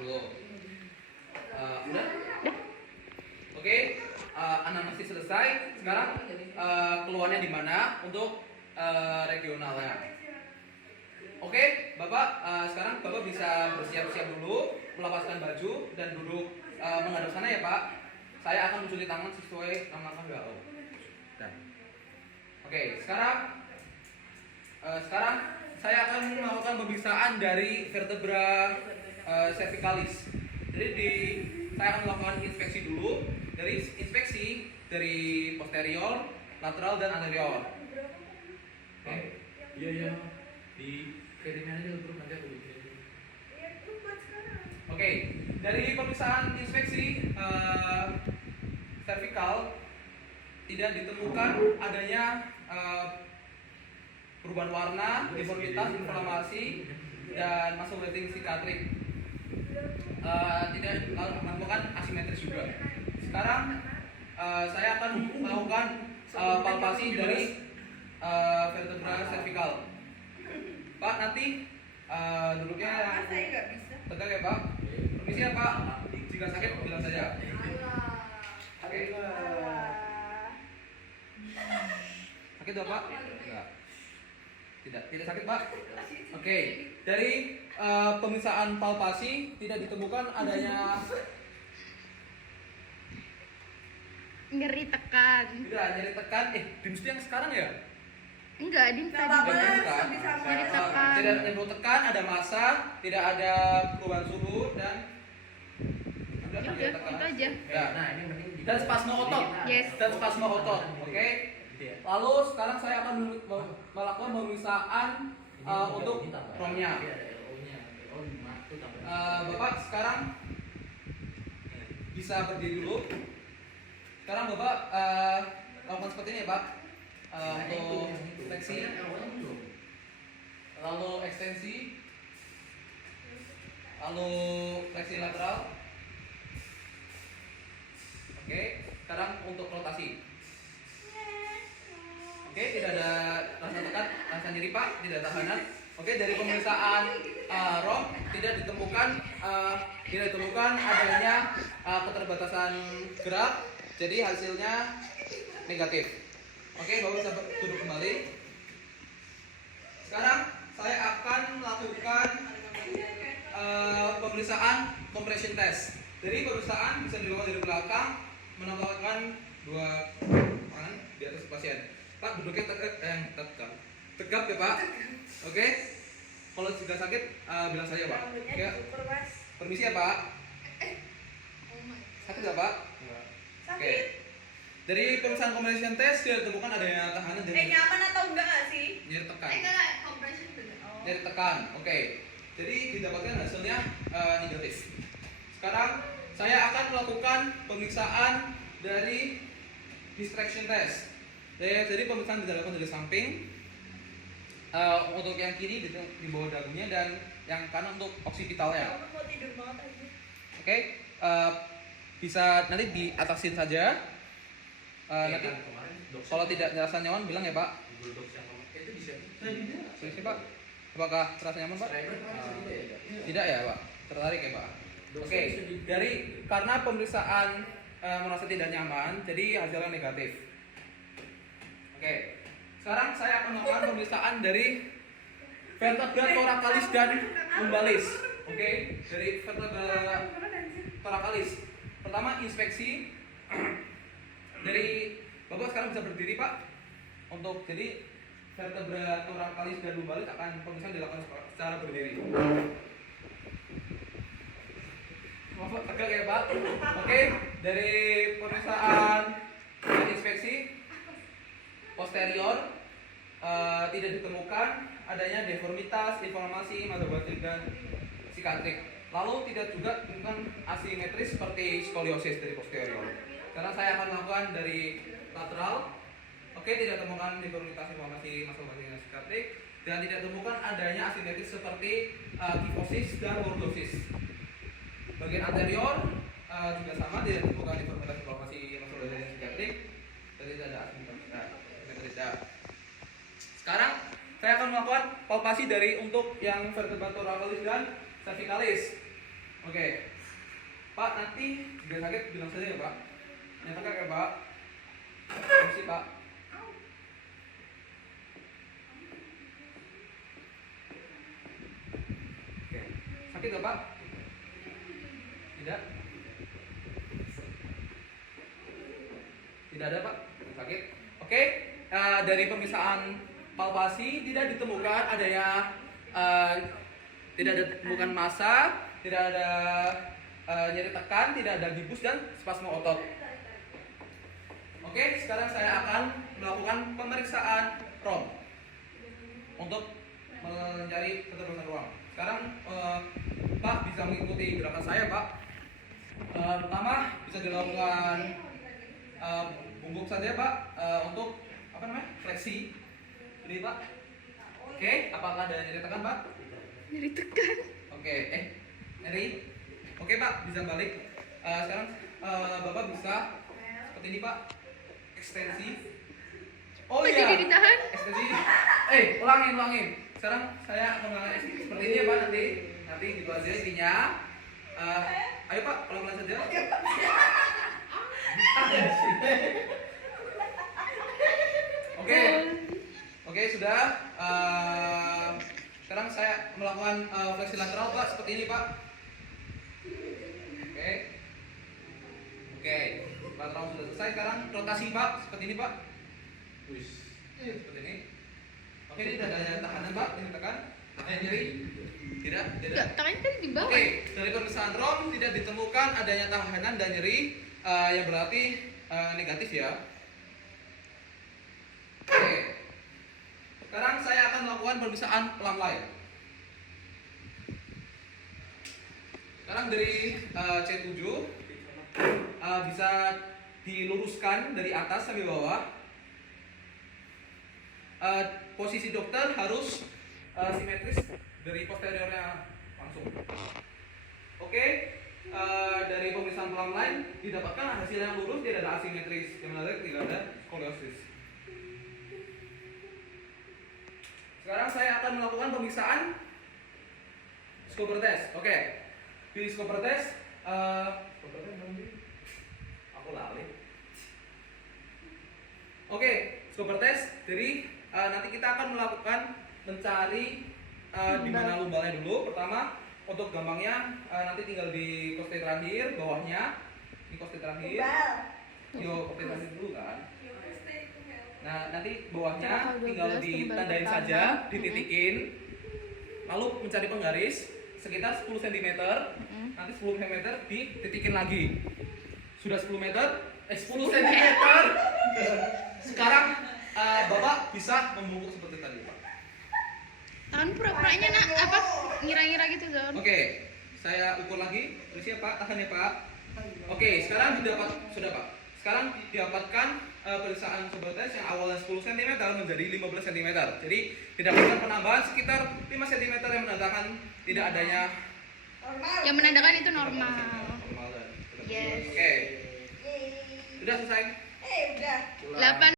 dulu. Udah? Oke, anamnesis selesai. Sekarang keluarnya di mana untuk regionalnya. Oke, Bapak, sekarang Bapak bisa bersiap-siap dulu, melepaskan baju dan duduk menghadap sana ya Pak. Saya akan mencuci tangan sesuai nama WHO. Dan, oke, sekarang saya akan melakukan pemeriksaan dari vertebra cervicalis. Jadi saya akan melakukan inspeksi dulu. Dari inspeksi dari posterior, lateral dan anterior. Oke. Iya. Di kirimin aja grup nanti aku bikin. Oke, dari pemeriksaan inspeksi cervical tidak ditemukan adanya perubahan warna, deformitas, inflamasi, dan muscle wasting sikatrik. Tidak menemukan asimetris juga. Sekarang saya akan melakukan palpasi dari vertebra cervical. Pak, nanti duduknya tegak ya Pak. Permisi ya Pak. Jika sakit bilang saja. Oke. Sakit tidak Pak? Tidak. Tidak sakit Pak? Oke. Dari pemeriksaan palpasi tidak ditemukan adanya nyeri tekan. tidak nyeri tekan. Dimsti yang sekarang ya? Enggak, Dim tadi nyeri tekan. Tidak nyeri tekan, ada massa, tidak ada perubahan suhu dan Udah, itu aja. Ya, Nah, ini mending dan spasme otot. Yes. Dan spasme otot. Oke. Lalu sekarang saya akan melakukan pemeriksaan untuk romnya. Bapak sekarang bisa berdiri dulu. Sekarang Bapak lakukan seperti ini ya Pak. Untuk fleksi, lalu ekstensi, lalu fleksi lateral. Oke, sekarang untuk rotasi. Oke, tidak ada rasa tekan, rasa nyeri Pak, tidak tahanan. Oke, dari pemeriksaan ROM tidak ditemukan adanya keterbatasan gerak, jadi hasilnya negatif. Oke, Bapak bisa duduk kembali. Sekarang saya akan melakukan pemeriksaan compression test. Jadi pemeriksaan bisa dilakukan dari belakang, menempatkan dua tangan di atas pasien. Pak, duduknya tegap ya Pak. Oke. Kalau sudah sakit bilang saja Pak. Oke. Permisi ya Pak. Sakit nggak Pak? Oke. Dari pemeriksaan compression test tidak ditemukan adanya tahanan dari nyaman atau enggak sih? nyeri tekan. Enggak, compression bener. Nyeri tekan. Oke. Jadi didapatkan hasilnya negatif. Sekarang saya akan melakukan pemeriksaan dari distraction test. Jadi pemeriksaan dilakukan dari samping. Untuk yang kiri di bawah dagunya dan yang kanan untuk oksipitalnya. Mau tidur banget aja. Oke. Bisa nanti diatasin saja. Nanti kalau tidak terasa nyaman bilang ya Pak. itu bisa. Sini Pak. Apakah terasa nyaman Pak? Tidak ya Pak. Tertarik ya Pak. Oke. Karena pemeriksaan merasa tidak nyaman, jadi hasilnya negatif. Oke. Sekarang saya akan melakukan pemeriksaan dari vertebra thoracalis dan lumbalis. Oke. Dari vertebra thoracalis. Pertama inspeksi. Dari Bapak sekarang bisa berdiri Pak. Untuk jadi vertebra thoracalis dan lumbalis akan pemeriksaan dilakukan secara berdiri. Bapak tegak ya Pak. Oke, dari pemeriksaan inspeksi posterior tidak ditemukan adanya deformitas, inflamasi, mazobastik dan sikatrik. Lalu tidak juga ditemukan asimetris seperti skoliosis dari posterior. Karena saya akan melakukan dari lateral. Oke, tidak ditemukan deformitas, inflamasi, mazobastik dan sikatrik dan tidak ditemukan adanya asimetris seperti kifosis dan lordosis. Bagian anterior juga sama, tidak ditemukan deformitas, inflamasi, mazobastik dan sikatrik dan tidak ada asimetris. Sekarang saya akan melakukan palpasi dari untuk yang vertebra thoracalis dan cervicalis. Oke. Pak, nanti jika sakit bilang saja ya Pak. Nyatakan ya Pak. Permisi Pak. Oke. Sakit nggak Pak? Tidak? Tidak ada Pak? Sakit? Oke. Dari pemeriksaan palpasi tidak ditemukan adanya tidak ada ditemukan massa, tidak ada nyeri tekan, tidak ada gibus dan spasme otot. Oke, sekarang saya akan melakukan pemeriksaan ROM untuk mencari keterbatasan ruang. Sekarang Pak bisa mengikuti gerakan saya Pak. Pertama bisa dilakukan bungkuk saja Pak untuk apa namanya fleksi. Ini Pak. Oke, apakah ada nyeri tekan Pak? Nyeri tekan. Oke, nyeri. Oke Pak, bisa balik. Sekarang Bapak bisa seperti ini Pak, ekstensi. Oh Kok iya, jadi ditahan? ekstensi. Ulangin. Sekarang saya akan melakukan ekstensi seperti ini ya Pak nanti gitu aja intinya. Ayo Pak, pelan-pelan saja. Oke sudah. Sekarang saya melakukan fleksi lateral Pak seperti ini Pak. Oke, lateral sudah selesai. Sekarang rotasi Pak seperti ini Pak. Seperti ini. Oke, ini tidak ada tahanan Pak, ini tekan. Nyeri? Tidak. Enggak, tangannya tadi di bawah. Oke, dari pemeriksaan ROM tidak ditemukan adanya tahanan dan nyeri, yang berarti negatif ya. Oke. Sekarang saya akan melakukan pemeriksaan pelan-pelan. Sekarang dari C7 bisa diluruskan dari atas sampai bawah. Posisi dokter harus simetris dari posteriornya langsung. Oke, dari pemeriksaan pelan-pelan didapatkan hasil yang lurus, tidak ada asimetris, yang menarik tidak ada skoliosis. Sekarang saya akan melakukan pemeriksaan Scoper test. Oke, di Scoper test, aku lali. Oke, Scoper test. Jadi nanti kita akan melakukan mencari di mana lumbalnya dulu. Pertama, untuk gampangnya nanti tinggal di koste terakhir, bawahnya di koste terakhir. Yo, koste terakhir dulu kan. Nah, nanti bawahnya tinggal ditandain saja, dititikin. Lalu mencari penggaris sekitar 10 cm. Nanti 10 cm dititikin lagi. Sudah 10 cm. Sekarang Bapak bisa membungkuk seperti tadi, Pak. Tangan pura-puranya nak apa ngira-ngira gitu Zon. Oke, saya ukur lagi. Berisi ya Pak, tahan ya Pak. Oke, sekarang sudah Pak. Sekarang didapatkan pemeriksaan Scoper test yang awalnya 10 cm menjadi 15 cm. Jadi didapatkan penambahan sekitar 5 cm yang menandakan tidak adanya Yang menandakan itu normal. normal dan Yes. Oke. Sudah selesai? Udah. 8